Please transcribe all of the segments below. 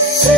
Sim.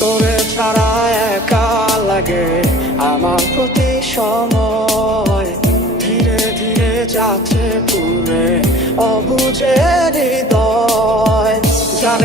তোরে ছাড়া একা লাগে আমার প্রতি সময়। ধীরে ধীরে যাচ্ছে পুরে অবুঝে হৃদয়। যার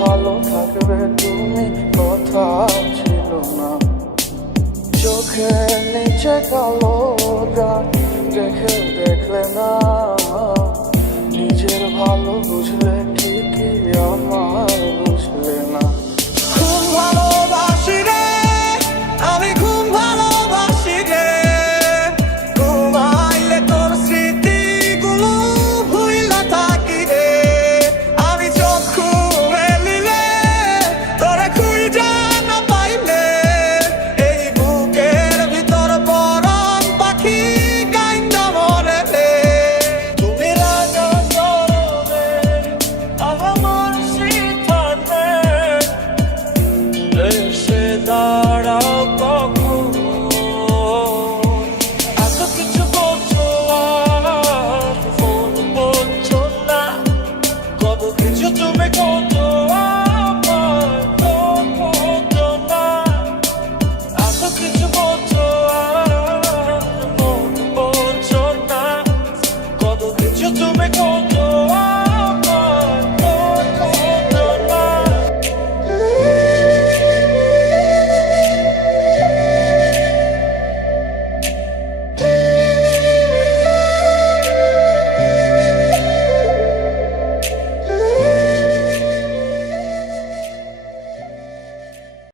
ভালো থাকবে তুমি, কথা ছিল না। চোখে নিচে কালো দাগ দেখে দেখলে না, নিজের ভালো বুঝলে